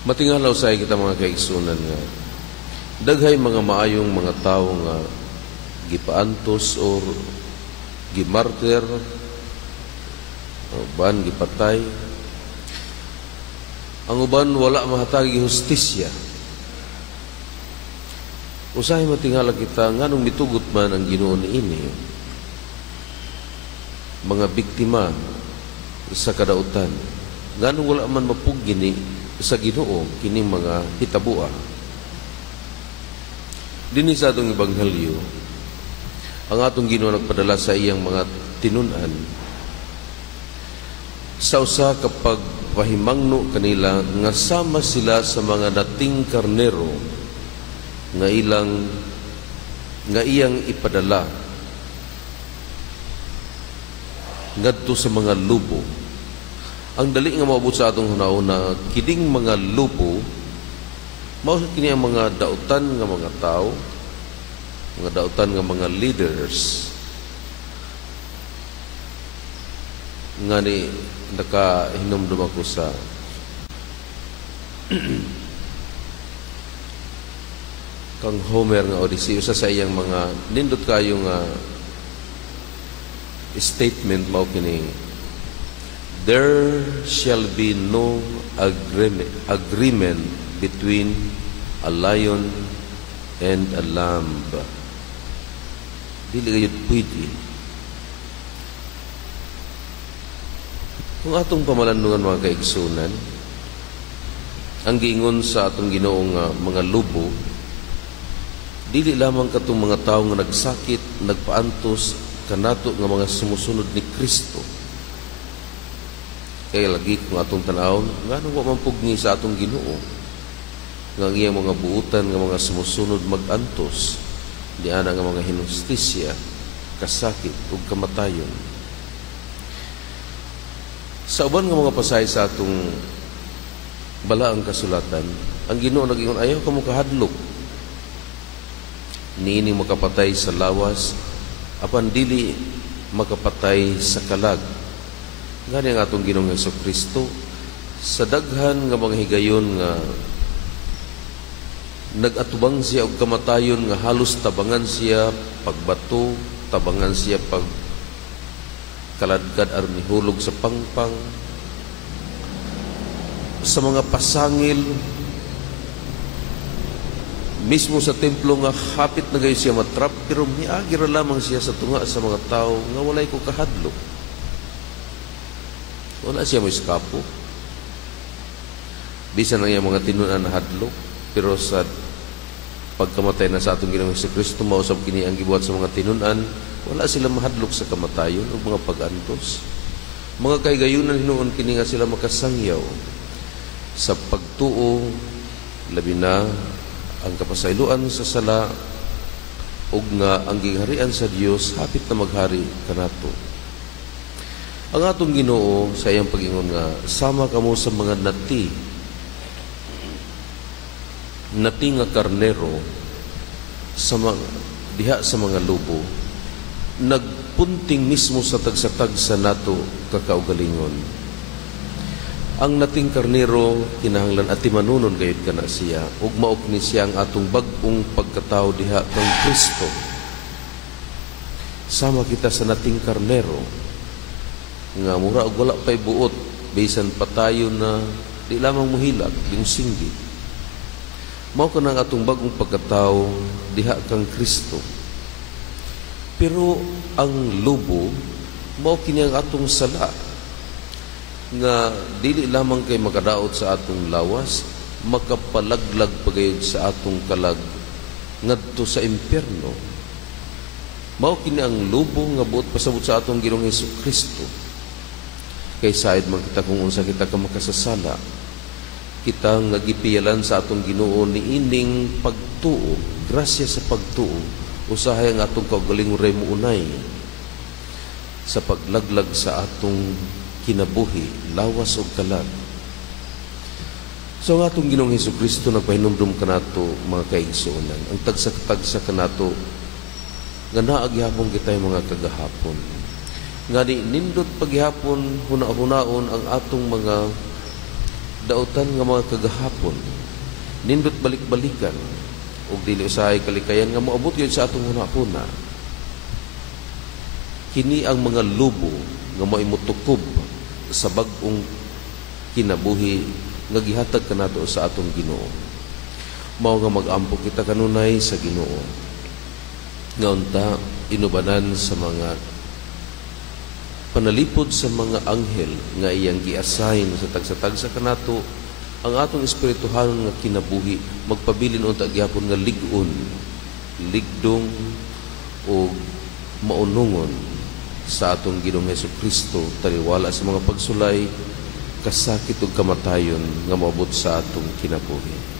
Matingalaw sa kita mga kaigsunan nga daghay mga maayong mga tao nga gipaantos or gimartir o ban gipatay. Ang uban wala mahatagi hustisya. Usahay matingala kita nganong mitugot man ang Ginoo niini mga biktima sa kadautan. Nganong wala man mapugini sa Ginoo kining mga hitabua. Dinhi sa atong ebanghelyo, ang atong Ginoo nagpadala sa iyang mga tinun-an sa usa kapag pahimangno kanila nga sama sila sa mga dating karnero nga iyang ipadala ngadto sa mga lubo. Ang dali nga maabot sa atong hunahuna kining mga lubo mao kini ang mga dautan nga mga tao, mga dautan nga mga leaders nga ni nakahinumdum ako sa kang Homer nga Odyssey, usa sa iyang mga nindot kayo nga statement mao kini, there shall be no agreement between a lion and a lamb. Dili kayo pwede. Kung atong pamalandungan mga kaigsunan, ang giingon sa atong Ginoong mga lubo, dili lamang katong mga tao nga nagsakit, nagpaantos kanato nga mga sumusunod ni Kristo. Kaya lagi kung atong tanawon, ngano wa man pugni sa atong Ginoo nga ang iyang mga buutan nga mga sumusunod mag-antos di ana nga mga hinustisya, kasakit ug kamatayon. Sa uban nga mga pasahe sa atong balaang kasulatan, ang Ginoo nag-ingon, ayaw ka mo kahadlok niining makapatay sa lawas apan dili makapatay sa kalag. Ngani ang atong Ginoong Hesukristo sa daghan nga mga higayon nga nagatubang siya og kamatayon nga halos tabangan siya pagbato, tabangan siya pag kaladkad aron mihulog sa pangpang, sa mga pasangil mismo sa templo nga hapit na gayon siya matrap, pero miagi ra lamang siya sa tunga sa mga tao nga walay ko kahadlok. Wala siya mo iskapo. Bisan ang iyang mga tinunan na hadlok, pero sa pagkamatay na sa atong Ginoong Hesukristo, mausap kini ang gibuhat sa mga tinunan, wala sila mahadlok sa kamatayon o mga pag-antos. Mga kaigayunan hinuon kini nga sila makasangyaw sa pagtuo, labi na ang kapasayloan sa sala ug nga ang giharian sa Dios hapit na maghari kanato. Ang atong Ginoo sa iyang pag-ingon nga sama kamo sa mga nati nga karnero sa mga diha sa mga lubo, nagpunting mismo sa tagsa-tagsa nato kakaugalingon. Ang nating karnero kinahanglan at timanunon gayud kana siya ug maok ni siya ang atong bag-ong pagkatao diha kang Kristo. Sama kita sa nating karnero nga mura og wala pay buot, bisan patayon na di lamang muhilag yung singgit. Mao ka ng atong bagong pagkatao diha kang Kristo. Pero ang lubo mao kini ang atong sala nga dili lamang kay makadaot sa atong lawas, makapalaglag pagayod sa atong kalag ngadto sa impyerno. Mao kini ang lubo nga buot pasabot sa atong Ginoong Hesukristo. Kay said man kita kung unsa kita ka makasasala, kita nga gipiyalan sa atong Ginoo niining pagtuo, grasya sa pagtuo, usahay ang atong kaugalingon ray muunay sa paglaglag sa atong kinabuhi, lawas o kalag. So ang atong Ginoong Hesukristo nagpahinumdum kanato mga kaigsuonan, ang tagsa-tagsa kanato nga naagyapon kitay mga kagahapon. Nga ni nindot paghihapon huna-hunaon ang atong mga dautan nga mga kagahapon, nindot balik-balikan, ug dili usahay kalikayan nga moabot gyud sa atong hunahuna. Kini ang mga lubo nga maimutukob sa bag-ong kinabuhi nga gihatag kanato sa atong Ginoo. Mao nga mag-ampo kita kanunay sa Ginoo. Nga unta inubanan sa mga panalipod sa mga anghel nga iyang gi-assign sa tagsa-tagsa kanato ang atong espirituhanon nga kinabuhi, magpabilin unta gyapon nga lig-on, ligdong o maunungon sa atong Ginoong Hesukristo, taliwala sa mga pagsulay, kasakit ug kamatayon nga moabot sa atong kinabuhi.